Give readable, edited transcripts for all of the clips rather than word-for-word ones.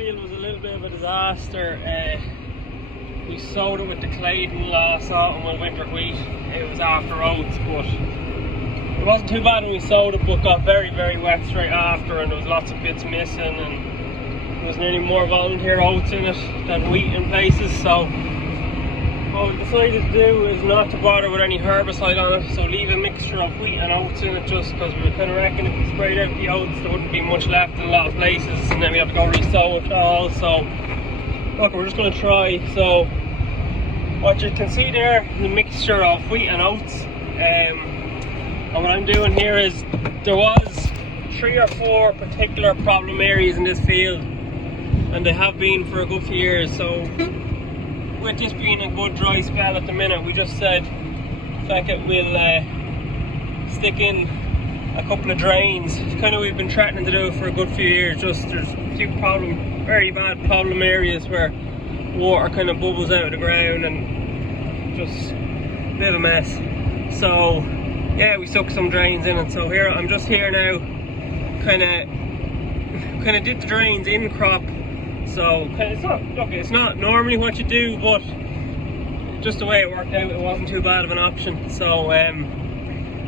field was a little bit of a disaster. We sowed it with the Claydon last autumn with winter wheat. It was after oats, but it wasn't too bad when we sowed it, but got very, very wet straight after, and there was lots of bits missing, and there was nearly more volunteer oats in it than wheat in places. So what we decided to do is not to bother with any herbicide on it, so leave a mixture of wheat and oats in it, just because we were kind of reckoning if we sprayed out the oats there wouldn't be much left in a lot of places, and then we have to go re-sow it all. So look, we're just going to try. So what you can see there is a mixture of wheat and oats, and what I'm doing here is there was 3 or 4 particular problem areas in this field, and they have been for a good few years. So with this being a good dry spell at the minute, we just said, feck it, we'll stick in a couple of drains. It's kind of we've been threatening to do it for a good few years. Just there's a few very bad problem areas where water kind of bubbles out of the ground and just a bit of a mess. So yeah, we stuck some drains in it. So here I'm just here now, kind of did the drains in crop. So it's not normally what you do, but just the way it worked out, it wasn't too bad of an option. So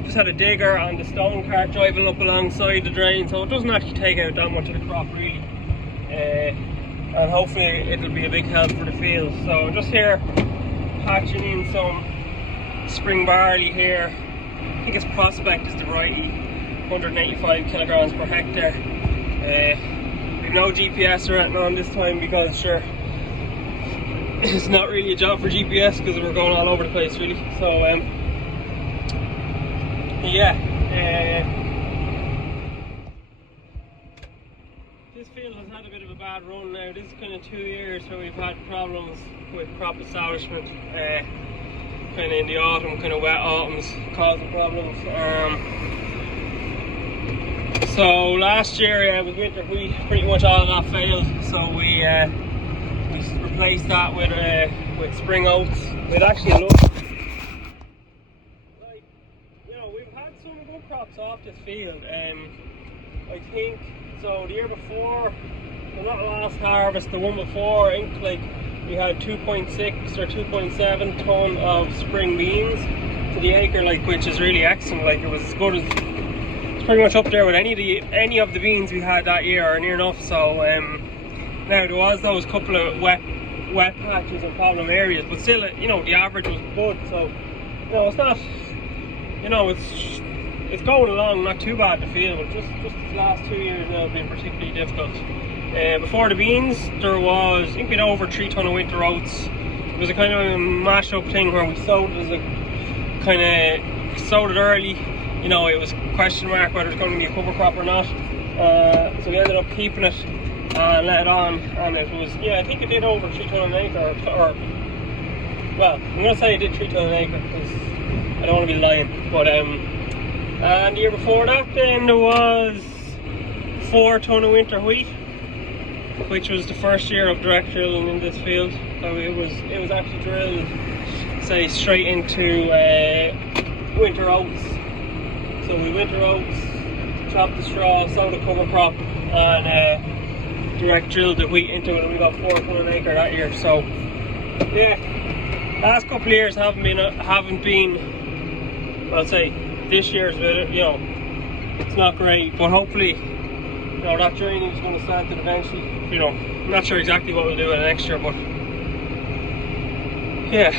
just had a digger and the stone cart driving up alongside the drain, so it doesn't actually take out that much of the crop really, and hopefully it'll be a big help for the field. So I'm just here patching in some spring barley here. I think its Prospect is the variety, 185 kilograms per hectare. No GPS or anything on this time because sure, it's not really a job for GPS because we're going all over the place really. So yeah, this field has had a bit of a bad run now. This is kind of 2 years where we've had problems with crop establishment, kind of in the autumn, kind of wet autumns causing problems. So last year with winter wheat, pretty much all of that failed. So we replaced that with spring oats. It actually looks like, you know, we've had some good crops off this field. I think so. The year before, well, not last harvest, the one before, I think like we had 2.6 or 2.7 ton of spring beans to the acre, like, which is really excellent. Like, it was as good as, pretty much up there with any of the beans we had that year, or near enough. So now there was those couple of wet patches and problem areas, but still, you know, the average was good. So you know, it's not, you know, it's going along not too bad, the field, but just the last 2 years now have been particularly difficult. Before the beans, there was, I think we had over 3 ton of winter oats. It was a kind of a mash-up thing where we sowed it as a kind of sowed it early. You know, it was a question mark whether it's going to be a cover crop or not. So we ended up keeping it and let it on, and it was, yeah, I think it did over 3 ton an acre, or well, I'm going to say it did 3 ton an acre because I don't want to be lying. But and the year before that then there was 4 ton of winter wheat, which was the first year of direct drilling in this field. So it was actually drilled, say, straight into winter oats. So we winter oats, chopped the straw, sowed a cover crop, and direct drilled the wheat into it, and we got 4 ton an acre that year. So yeah, last couple of years haven't been I'll say this year's bit, you know, it's not great, but hopefully, you know, that drainage is going to start it eventually. You know, I'm not sure exactly what we'll do in the next year, but yeah,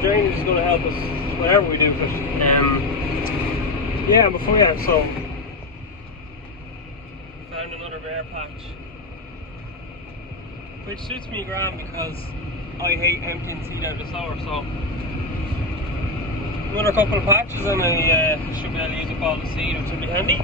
drainage is going to help us whatever we do. But yeah, so found another bare patch, which suits me grand because I hate emptying seed out of the sower. So another couple of patches and I should be able to use up all the seed, which will be handy.